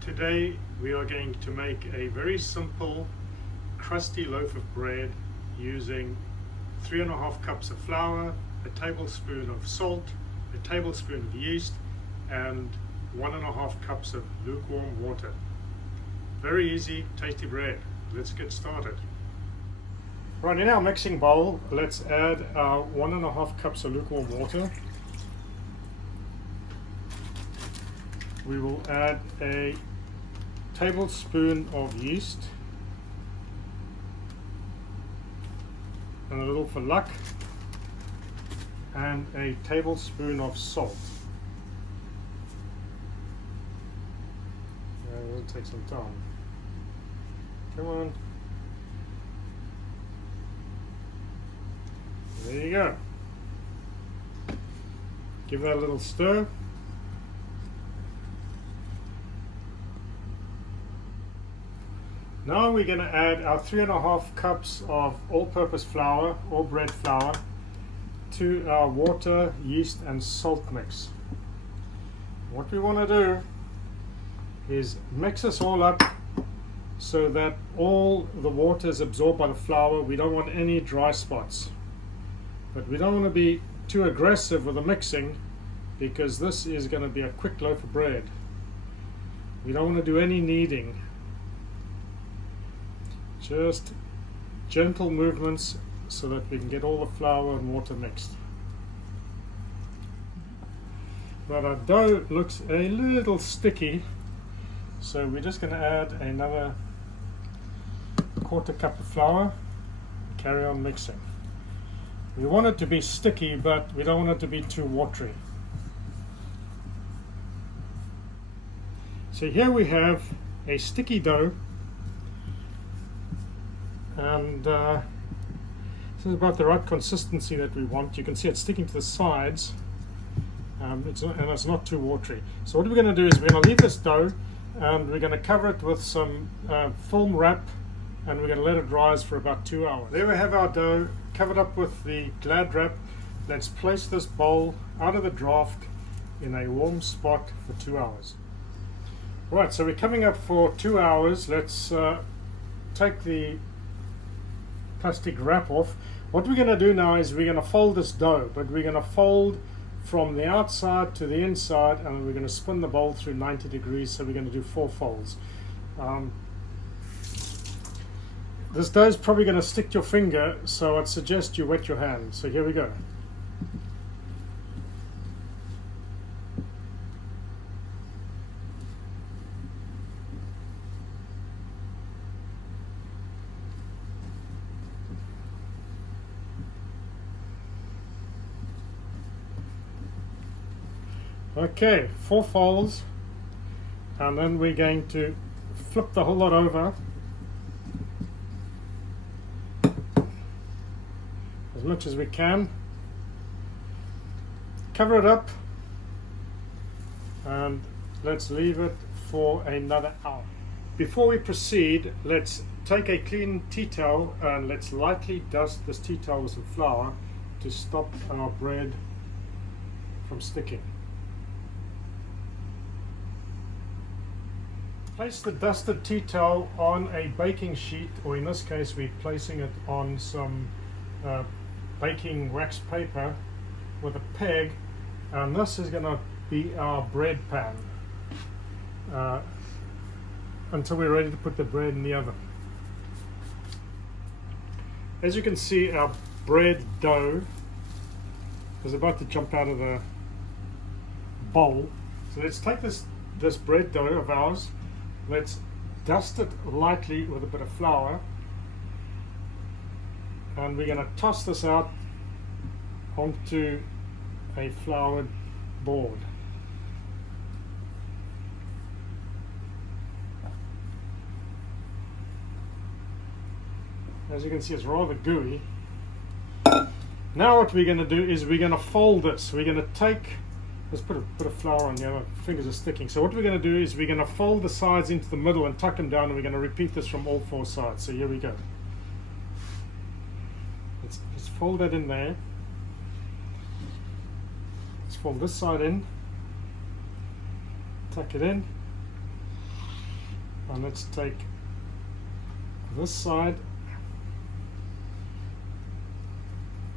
Today we are going to make a very simple crusty loaf of bread using 3.5 cups of flour, a tablespoon of salt, a tablespoon of yeast, and 1.5 cups of lukewarm water. Very easy, tasty bread. Let's get started. Right, in our mixing bowl, let's add our 1.5 cups of lukewarm water. We will add a tablespoon of yeast and a little for luck, and a tablespoon of salt. It will take some time. Come on. There you go. Give that a little stir. Now we're going to add our 3.5 cups of all-purpose flour or bread flour to our water, yeast and salt mix. What we want to do is mix this all up so that all the water is absorbed by the flour. We don't want any dry spots, but we don't want to be too aggressive with the mixing because this is going to be a quick loaf of bread. We don't want to do any kneading. Just gentle movements so that we can get all the flour and water mixed. But our dough looks a little sticky, so we're just going to add another 1/4 cup of flour and carry on mixing. We want it to be sticky, but we don't want it to be too watery. So here we have a sticky dough. And this is about the right consistency that we want. You can see it's sticking to the sides, and it's not too watery. So what we're going to do is we're going to leave this dough and we're going to cover it with some film wrap, and we're going to let it rise for about 2 hours. There we have our dough covered up with the Glad wrap. Let's place this bowl out of the draft in a warm spot for 2 hours. Right, so we're coming up for 2 hours. Let's take the plastic wrap off. What we're going to do now is we're going to fold this dough, but we're going to fold from the outside to the inside, and we're going to spin the bowl through 90 degrees, so we're going to do 4 folds. This dough is probably going to stick to your finger, so I'd suggest you wet your hand. So here we go. Okay, 4 folds, and then we're going to flip the whole lot over as much as we can, cover it up, and let's leave it for another hour. Before we proceed, let's take a clean tea towel and let's lightly dust this tea towel with some flour to stop our bread from sticking. Place the dusted tea towel on a baking sheet, or in this case we're placing it on some baking wax paper with a peg, and this is going to be our bread pan until we're ready to put the bread in the oven. As you can see, our bread dough is about to jump out of the bowl. So let's take this bread dough of ours. Let's dust it lightly with a bit of flour, and we're going to toss this out onto a floured board. As you can see, it's rather gooey. Now what we're going to do is we're going to fold this. We're going to take, let's put a bit of flour on here, my fingers are sticking. So what we're going to do is we're going to fold the sides into the middle and tuck them down, and we're going to repeat this from all 4 sides. So here we go. Let's fold that in there. Let's fold this side in, tuck it in, And let's take this side,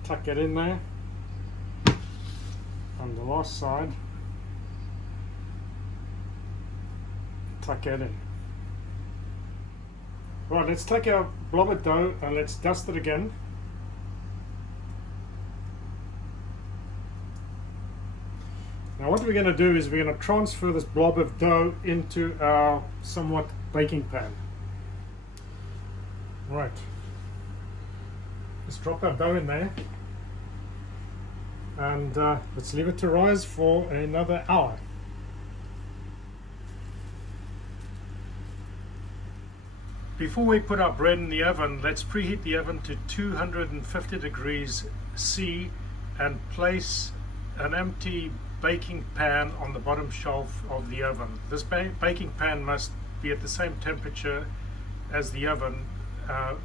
tuck it in there, and the last side, tuck it in. Right, let's take our blob of dough and let's dust it again. Now what we're going to do is we're going to transfer this blob of dough into our somewhat baking pan. Right, let's drop our dough in there and let's leave it to rise for another hour. Before we put our bread in the oven, let's preheat the oven to 250 degrees C and place an empty baking pan on the bottom shelf of the oven. This baking pan must be at the same temperature as the oven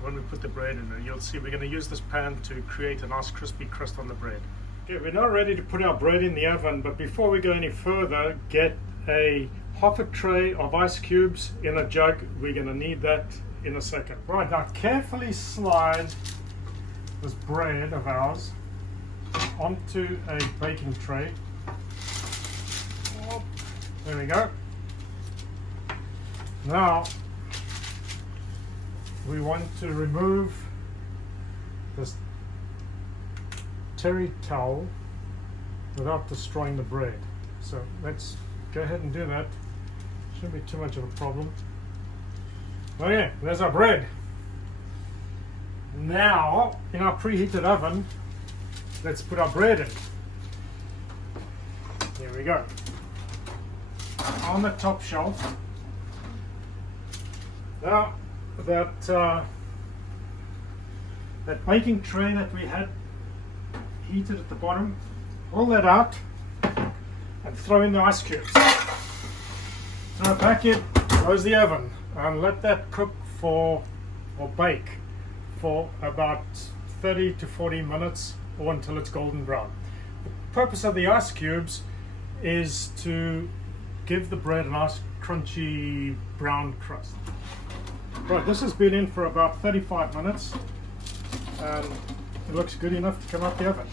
when we put the bread in it. You'll see we're going to use this pan to create a nice crispy crust on the bread. Okay, we're now ready to put our bread in the oven, but before we go any further, get half a tray of ice cubes in a jug. We're going to need that in a second. Right, now carefully slide this bread of ours onto a baking tray. There we go. Now we want to remove this terry towel without destroying the bread. So let's go ahead and do that. Shouldn't be too much of a problem. Okay, there's our bread. Now, in our preheated oven, let's put our bread in. Here we go. On the top shelf. Now, that baking tray that we had heated at the bottom, pull that out and throw in the ice cubes. Throw it back in, close the oven, and let that cook or bake for about 30 to 40 minutes or until it's golden brown. The purpose of the ice cubes is to give the bread a nice crunchy brown crust. Right, this has been in for about 35 minutes and it looks good enough to come out the oven.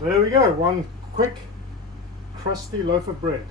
There we go, one quick crusty loaf of bread.